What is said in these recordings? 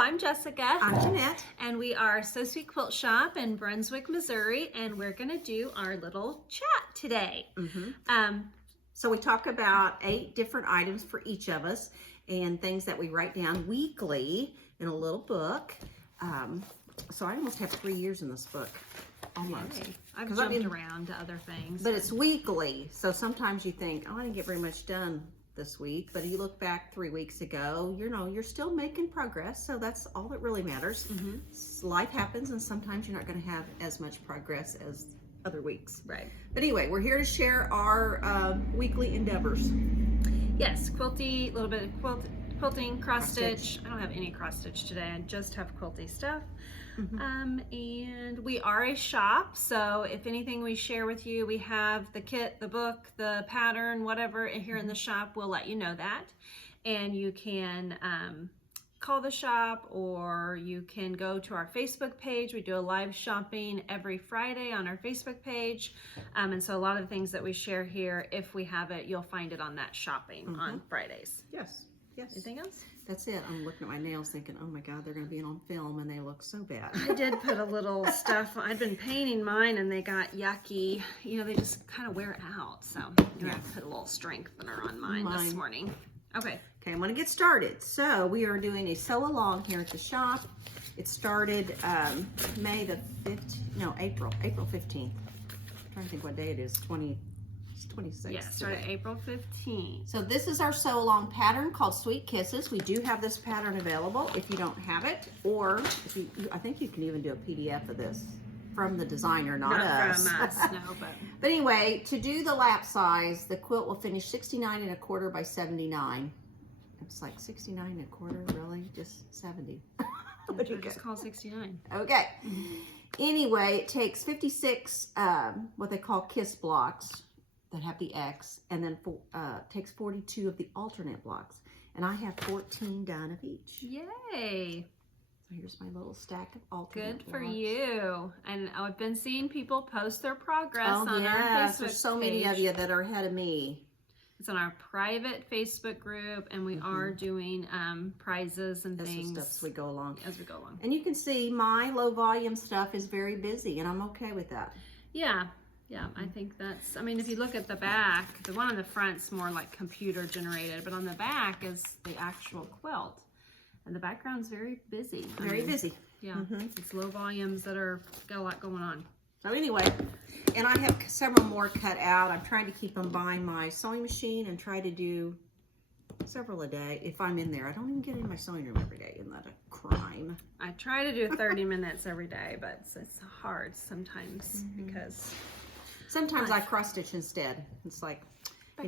I'm Jessica. I'm Jeanette. And we are So Sweet Quilt Shop in Brunswick, Missouri, and we're going to do our little chat today. So we talk about 8 different items for each of us and things that we write down weekly in a little book. So I almost have 3 years in this book. Almost. Yay. I've jumped around to other things. But it's weekly, so sometimes you think, oh, I didn't get very much done this week, but you look back 3 weeks ago, you're still making progress, so that's all that really matters. Life happens, and sometimes you're not going to have as much progress as other weeks. Right. But anyway, we're here to share our weekly endeavors. Yes, quilty, a little bit of quilting, cross stitch. I don't have any cross stitch today. I just have quilty stuff. And we are a shop, so if anything we share with you, we have the kit, the book, the pattern, whatever here in the shop, we'll let you know that. And you can call the shop, or you can go to our Facebook page. We do a live shopping every Friday on our Facebook page. And so a lot of the things that we share here, if we have it, you'll find it on that shopping on Fridays. Yes. Anything else? That's it. I'm looking at my nails thinking, oh my God, they're going to be on film and they look so bad. I did put a little stuff. I'd been painting mine and they got yucky. They just kind of wear out. So I'm going to put a little strengthener on mine this morning. Okay, I'm going to get started. So we are doing a sew along here at the shop. It started April 15th. I'm trying to think what day it is. 26. Yeah, started April 15th. So this is our sew along pattern called Sweet Kisses. We do have this pattern available if you don't have it, or if you, I think you can even do a PDF of this from the designer, not us. From us, no, But anyway, to do the lap size, the quilt will finish 69 1/4 by 79. It's like 69 1/4, really? Just 70. Just call 69. Okay. Anyway, it takes 56 what they call kiss blocks that have the X, and then takes 42 of the alternate blocks. And I have 14 done of each. Yay! So here's my little stack of alternate Good for blocks. you. And I've been seeing people post their progress on our Facebook There's so page. many of you that are ahead of me. It's on our private Facebook group, and we are doing prizes and things Stuff as we go along. And you can see my low volume stuff is very busy, and I'm okay with that. Yeah, I think that's, if you look at the back, the one on the front's more like computer generated, but on the back is the actual quilt. And the background's very busy. Very busy. Yeah, it's low volumes that got a lot going on. So anyway, and I have several more cut out. I'm trying to keep them by my sewing machine and try to do several a day if I'm in there. I don't even get in my sewing room every day. Isn't that a crime? I try to do 30 minutes every day, but it's hard sometimes because... Sometimes I cross stitch instead. It's like, I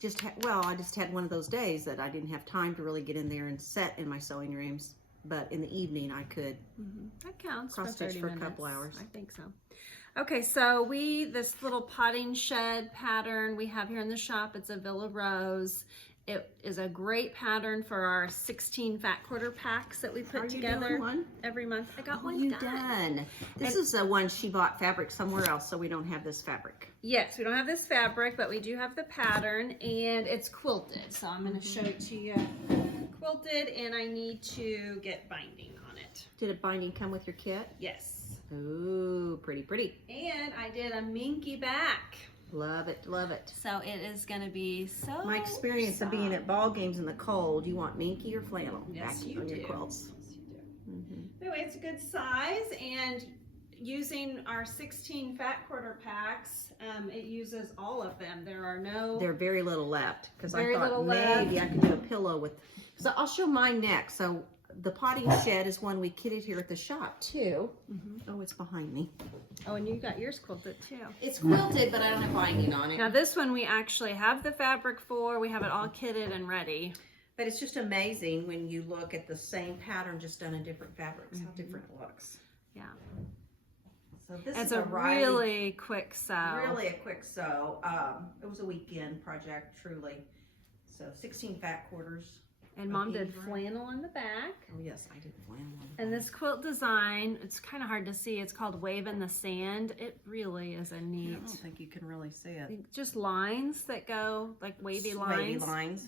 just had one of those days that I didn't have time to really get in there and set in my sewing rooms. But in the evening I could. That counts. Cross stitch for a minutes. couple hours. I think so. Okay, so this little potting shed pattern we have here in the shop. It's a Villa Rose. It is a great pattern for our 16 fat quarter packs that we put together every month. I got one done. This is the one she bought fabric somewhere else, so we don't have this fabric. Yes, we don't have this fabric, but we do have the pattern, and it's quilted. So I'm going to show it to you. Quilted, and I need to get binding on it. Did a binding come with your kit? Yes. Ooh, pretty, pretty. And I did a minky back. Love it, love it. So it is going to be so My experience of being at ball games in the cold, you want minky or flannel yes, on your quilts. Yes, you do. Anyway, it's a good size, and using our 16 fat quarter packs, it uses all of them. They're very little left, because I very thought little maybe I could do a pillow with. So I'll show mine next. So the potting shed is one we kitted here at the shop too. Oh, it's behind me. Oh, and you got yours quilted too. It's quilted, but I don't have binding on it. Now this one we actually have the fabric for. We have it all kitted and ready. But it's just amazing when you look at the same pattern just done in different fabrics, how different it looks. Yeah. So this it's is a really quick sew. Really a quick sew. It was a weekend project, truly. So 16 fat quarters. And Mom did flannel in the back. Oh yes, I did flannel. And this quilt design, it's kind of hard to see. It's called Wave in the Sand. It really is a neat. I don't think you can really see it. Just lines that go like wavy lines. Wavy lines.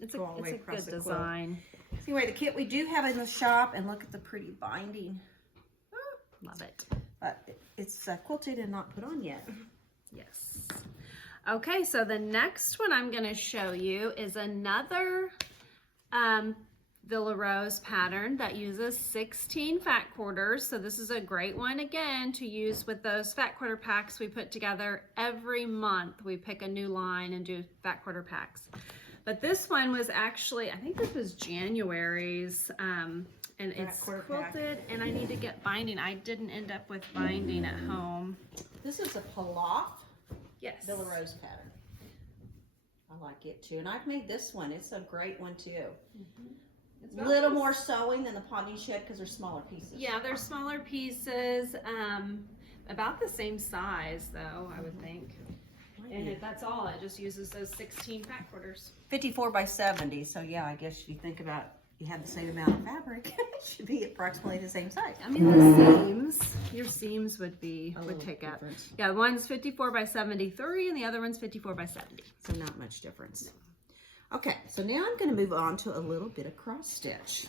It's a good design. Anyway, the kit we do have in the shop, and look at the pretty binding. Love it. But it's quilted and not put on yet. Yes. Okay, so the next one I'm going to show you is another Villa Rose pattern that uses 16 fat quarters. So this is a great one again to use with those fat quarter packs we put together every month. We pick a new line and do fat quarter packs. But this one was actually, I think this was January's, and it's quilted, and I need to get binding. I didn't end up with binding at home. This is a Pilaf Yes. Villa Rose pattern. I like it too, and I've made this one. It's a great one too. It's a little more sewing than the potting shed because they're smaller pieces. Yeah, they're smaller pieces, about the same size though, I would think. And that's all, it just uses those 16 fat quarters. 54 by 70, so yeah, I guess if you think about you have the same amount of fabric, it should be approximately the same size. I mean, the seams, your seams would take up. Different. Yeah, one's 54 by 73 and the other one's 54 by 70. So not much difference. Okay, so now I'm going to move on to a little bit of cross stitch.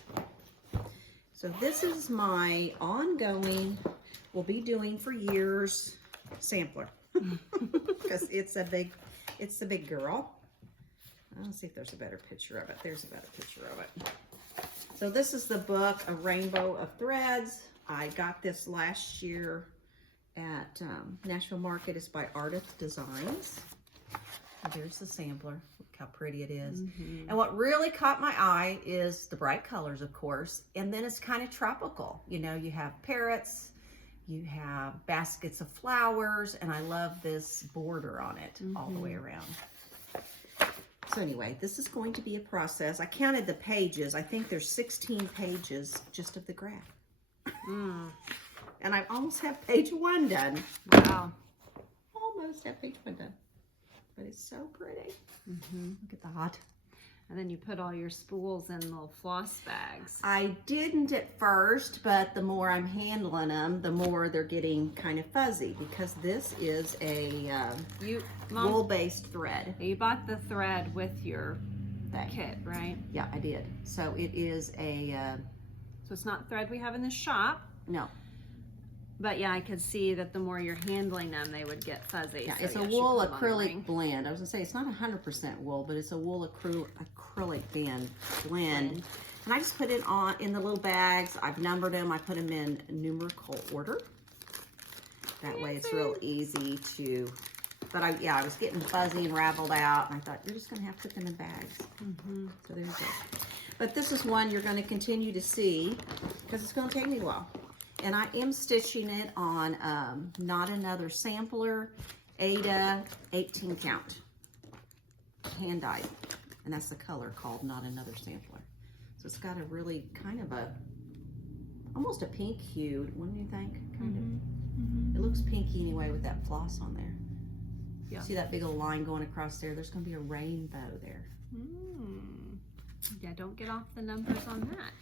So this is my ongoing, we'll be doing for years, sampler. Because it's a big girl. Let's see if there's a better picture of it. There's a better picture of it. So this is the book, A Rainbow of Threads. I got this last year at Nashville Market. It's by Artist Designs. And there's the sampler. Look how pretty it is. And what really caught my eye is the bright colors, of course. And then it's kind of tropical. You know, you have parrots, you have baskets of flowers, and I love this border on it all the way around. So anyway, this is going to be a process. I counted the pages. I think there's 16 pages just of the graph. And I almost have page 1 done. Wow. Almost have page 1 done. But it's so pretty. Look at that. And then you put all your spools in little floss bags. I didn't at first, but the more I'm handling them, the more they're getting kind of fuzzy because this is a wool-based thread. You bought the thread with your kit, right? Yeah, I did. So it is a... so it's not thread we have in the shop. No. But yeah, I could see that the more you're handling them, they would get fuzzy. Yeah, so it's a wool acrylic blend. I was gonna say it's not 100% wool, but it's a wool acrylic blend. And I just put it on in the little bags. I've numbered them. I put them in numerical order. That way it's real easy to. But I was getting fuzzy and raveled out, and I thought you're just gonna have to put them in bags. So there you go. But this is one you're gonna continue to see because it's gonna take me a while. And I am stitching it on Not Another Sampler, Ada 18 count, hand dyed. And that's the color called Not Another Sampler. So it's got a really kind of almost a pink hue, wouldn't you think? Kind of. It looks pinky anyway with that floss on there. Yeah. See that big old line going across there? There's gonna be a rainbow there. Yeah, don't get off the numbers on that.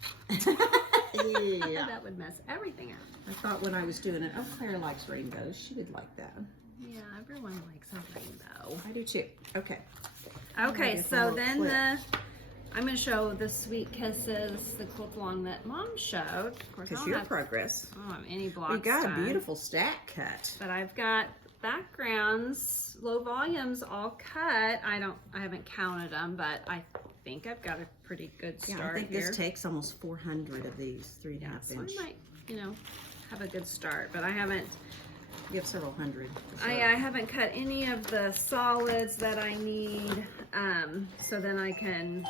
Yeah. That would mess everything up. I thought when I was doing it, oh, Claire likes rainbows. She would like that. Yeah, everyone likes a rainbow. I do too. Okay. Okay, so then I'm going to show the Sweet Kisses, the quilt along that Mom showed. Of course, because your progress. I don't have any blocks We got done, a beautiful stack cut. but I've got backgrounds, low volumes all cut. I haven't counted them, but I think I've got a pretty good start here. I think this takes almost 400 of these 3.5 inch. So I might, have a good start, but I haven't. You have several hundred. I haven't cut any of the solids that I need, so then I can,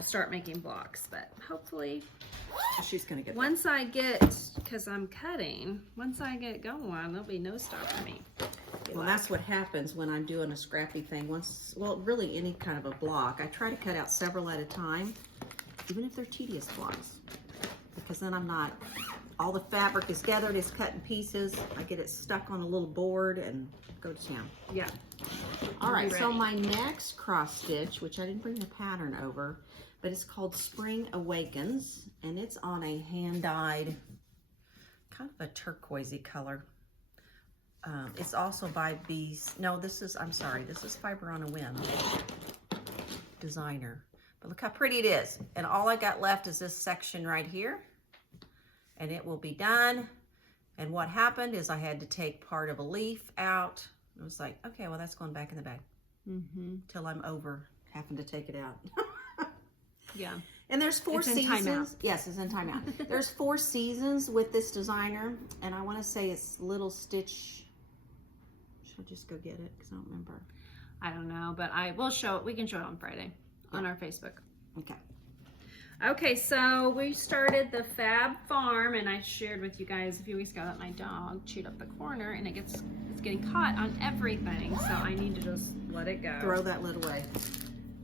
start making blocks. But hopefully, she's gonna get. Once I get, because I'm cutting, once I get going, there'll be no stopping me. Well, that's what happens when I'm doing a scrappy thing. Really any kind of a block, I try to cut out several at a time, even if they're tedious blocks, because then I'm not, all the fabric is gathered, it's cut in pieces. I get it stuck on a little board and go to town. Yeah. All right, so my next cross stitch, which I didn't bring the pattern over, but it's called Spring Awakens, and it's on a hand-dyed, kind of a turquoisey color. It's also by I'm sorry, this is Fiber on a Whim designer, But look how pretty it is. And all I got left is this section right here. And it will be done. And what happened is I had to take part of a leaf out. It was like, okay, well, that's going back in the bag. Till I'm over having to take it out. Yeah. And there's four It's in seasons. timeout. Yes, it's in timeout. There's 4 seasons with this designer. And I want to say it's Little Stitch. Should I just go get it? Because I don't remember. I don't know, but we'll show it. We can show it on Friday on our Facebook. Okay. Okay, so we started the Fab Farm, and I shared with you guys a few weeks ago that my dog chewed up the corner, and it's getting caught on everything. So I need to just let it go. Throw that lid away.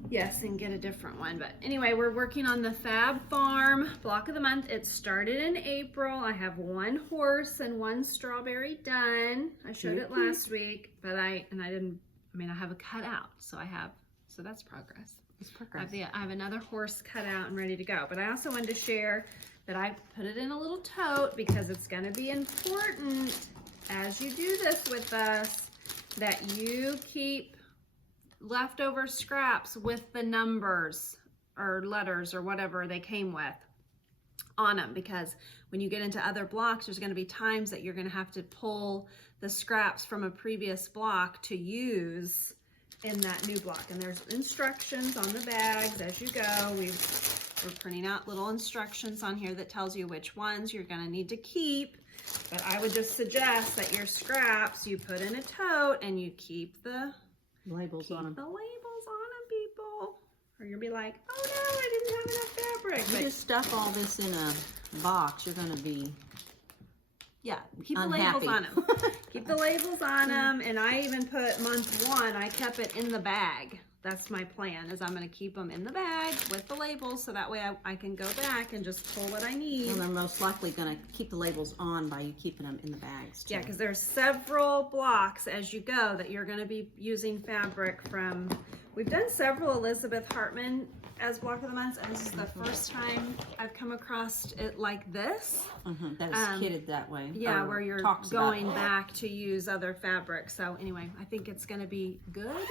Yes, and get a different one. But anyway, we're working on the Fab Farm block of the month. It started in April. I have 1 horse and 1 strawberry done. I showed it last week, but I have a cutout, so that's progress. It's progress. I have another horse cut out and ready to go. But I also wanted to share that I put it in a little tote because it's going to be important as you do this with us that you keep leftover scraps with the numbers or letters or whatever they came with on them, because when you get into other blocks, there's going to be times that you're going to have to pull the scraps from a previous block to use in that new block. And there's instructions on the bags as you go. We're printing out little instructions on here that tells you which ones you're going to need to keep. But I would just suggest that your scraps you put in a tote and you keep the Labels on them. The labels on them, people. Or you'll be like, oh no, I didn't have enough fabric. If you just stuff all this in a box, you're going to be keep unhappy. the labels on them. Keep the labels on them. And I even put month 1, I kept it in the bag. That's my plan, is I'm going to keep them in the bag with the labels, so that way I can go back and just pull what I need. And they're most likely going to keep the labels on by you keeping them in the bags too. Yeah, because there's several blocks as you go that you're going to be using fabric from. We've done several Elizabeth Hartman as block of the months, and this is the first time I've come across it like this. That is kitted that way. Yeah, where you're going back to use other fabric. So anyway, I think it's going to be good.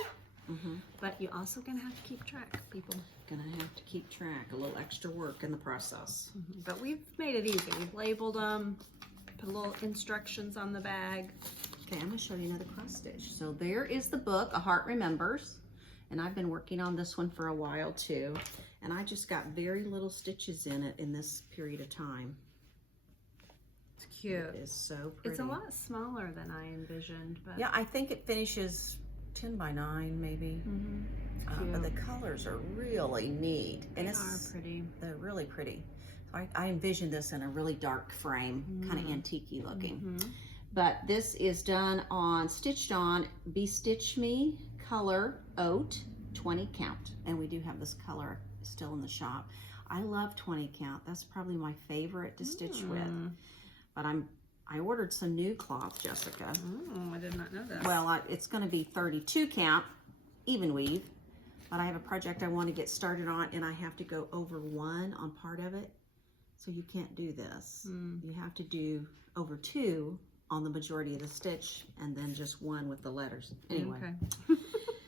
But you're also going to have to keep track, people. Gonna have to keep track. A little extra work in the process. But we've made it easy. We've labeled them, put little instructions on the bag. Okay, I'm gonna show you another cross stitch. So there is the book, A Heart Remembers. And I've been working on this one for a while too. And I just got very little stitches in it in this period of time. It's cute. It is so pretty. It's a lot smaller than I envisioned. But yeah, I think it finishes 10 by 9 maybe. But the colors are really neat. They are pretty. They're really pretty. So I envisioned this in a really dark frame, kind of antique-y looking. But this is done on, stitched on Bestitch Me color oat 20 count. And we do have this color still in the shop. I love 20 count. That's probably my favorite to stitch with. But I ordered some new cloth, Jessica. Oh, I did not know that. Well, it's going to be 32 count, even weave. But I have a project I want to get started on, and I have to go over 1 on part of it. So you can't do this. You have to do over 2 on the majority of the stitch, and then just 1 with the letters. Anyway,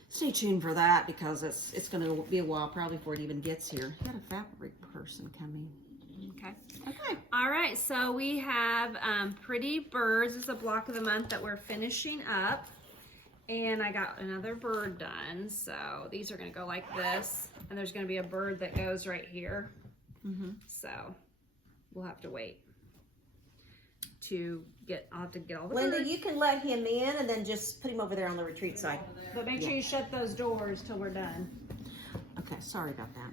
stay tuned for that, because it's going to be a while probably before it even gets here. Got a fabric person coming. Okay. All right, so we have Pretty Birds is a block of the month that we're finishing up. And I got another bird done. So these are going to go like this. And there's going to be a bird that goes right here. So we'll have to wait to get, I'll have to get all the Linda, birds. you can let him in and then just put him over there on the retreat side. But make sure you shut those doors till we're done. Okay, sorry about that.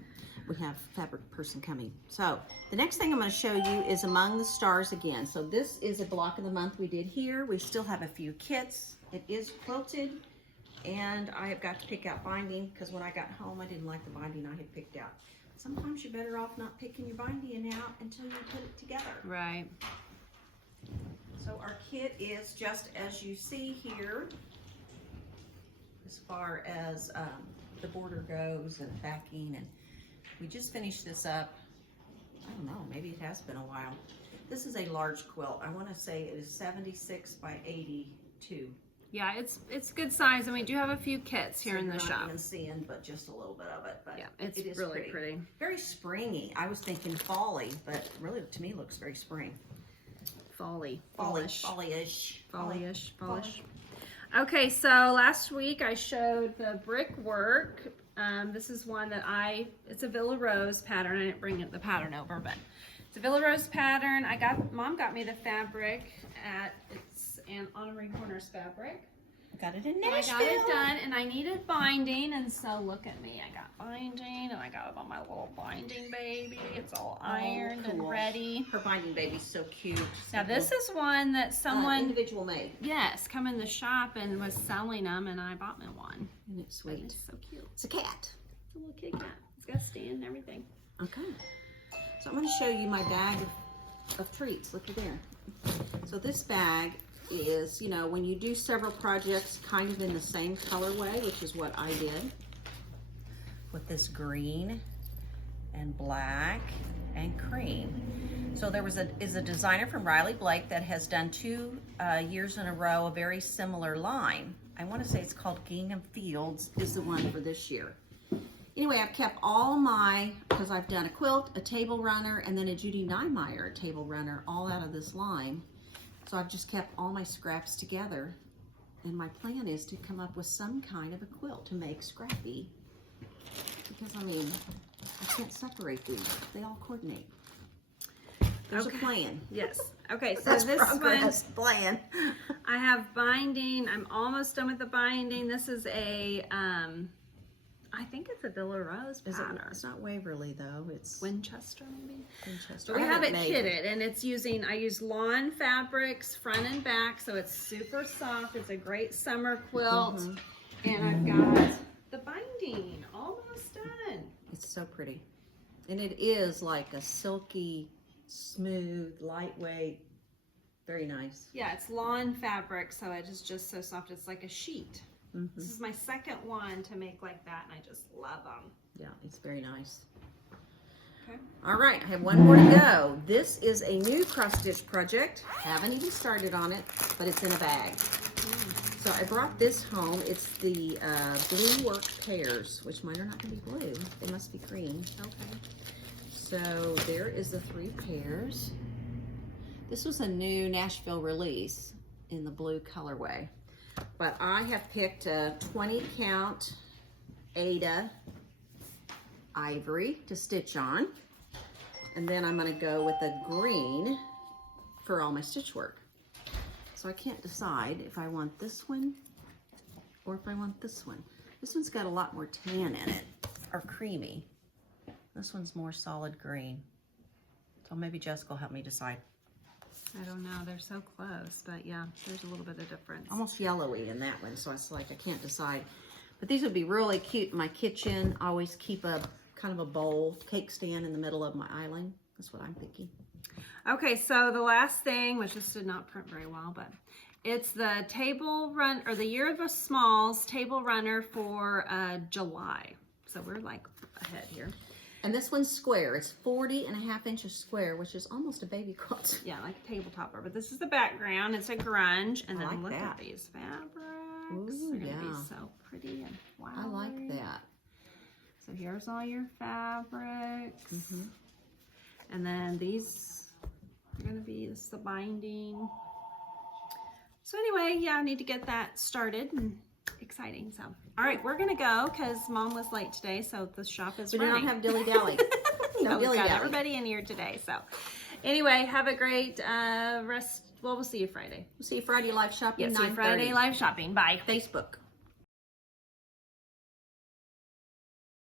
We have fabric person coming. So the next thing I'm going to show you is Among the Stars again. So this is a block of the month we did here. We still have a few kits. It is quilted, and I have got to pick out binding, because when I got home I didn't like the binding I had picked out. Sometimes you're better off not picking your binding out until you put it together. Right. So our kit is just as you see here, as far as the border goes and backing, and we just finished this up. I don't know, maybe it has been a while. This is a large quilt. I want to say it is 76 by 82. Yeah, it's good size, and we do have a few kits here in the You're not shop. even seeing, but just a little bit of it. But Yeah, it's it is really pretty. Very springy. I was thinking fall-y, but really to me looks very spring. Fall-ish. Fall-ish. Okay, so last week I showed the brickwork. This is one that it's a Villa Rose pattern. I didn't bring the pattern over, but it's a Villa Rose pattern. Mom got me the fabric it's an Honorary Corners fabric. Got it in And Nashville. I got it done, and I needed binding, and so look at me. I got binding, and I got it on my little binding baby. It's all ironed and ready. Her binding baby's so cute. Now this is one that someone, individual made. yes, come in the shop and was selling them, and I bought me one. Isn't it sweet? It's so cute. It's a cat. It's a little kitty cat. It's got a stand and everything. Okay. So I'm going to show you my bag of treats. Look at there. So this bag is, you know, when you do several projects kind of in the same colorway, which is what I did with this green and black and cream. So there is a designer from Riley Blake that has done 2 years in a row a very similar line. I want to say it's called Gingham Fields is the one for this year. Anyway, I've kept all because I've done a quilt, a table runner, and then a Judy Niemeyer table runner all out of this line. So I've just kept all my scraps together, and my plan is to come up with some kind of a quilt to make scrappy, because I mean, I can't separate these. They all coordinate. There's a plan. Yes. Okay, so That's this progress plan. I have binding. I'm almost done with the binding. This is a, I think it's a Villa Rose pattern. It's not Waverly though. It's Winchester maybe. Winchester. But we have it kitted, and it's I use lawn fabrics front and back, so it's super soft. It's a great summer quilt. And I've got the binding almost done. It's so pretty. And it is like a silky, smooth, lightweight, very nice. Yeah, it's lawn fabric, so it is just so soft. It's like a sheet. This is my second one to make like that, and I just love them. Yeah, it's very nice. Okay. All right, I have one more to go. This is a new cross stitch project. Haven't even started on it, but it's in a bag. So I brought this home. It's the blue work pairs, which mine are not going to be blue. They must be green. Okay. So there is the 3 pairs. This was a new Nashville release in the blue colorway. But I have picked a 20 count Ada ivory to stitch on. And then I'm going to go with a green for all my stitch work. So I can't decide if I want this one or if I want this one. This one's got a lot more tan in it, or creamy. This one's more solid green. So maybe Jessica will help me decide. I don't know. They're so close, but yeah, there's a little bit of difference. Almost yellowy in that one, so it's like I can't decide. But these would be really cute in my kitchen. I always keep a kind of a bowl cake stand in the middle of my island. That's what I'm thinking. Okay, so the last thing, which this did not print very well, but it's the table run, or the Year of the Smalls table runner for July. So we're like ahead here. And this one's square. It's 40.5 inches square, which is almost a baby quilt. Yeah, like a tabletopper. But this is the background. It's a grunge. And then look that. at these fabrics. Ooh, They're going to yeah. be so pretty and flowery. I like that. So here's all your fabrics. And then these are going to be, this is the binding. So anyway, yeah, I need to get that started. And exciting. So, all right, we're gonna go because Mom was late today, so the shop is running. We do not have dilly dally. No, we've got everybody in here today. So, anyway, have a great rest. Well, we'll see you Friday. We'll see you Friday live shopping. Yes, see you Friday live shopping. Bye. Facebook.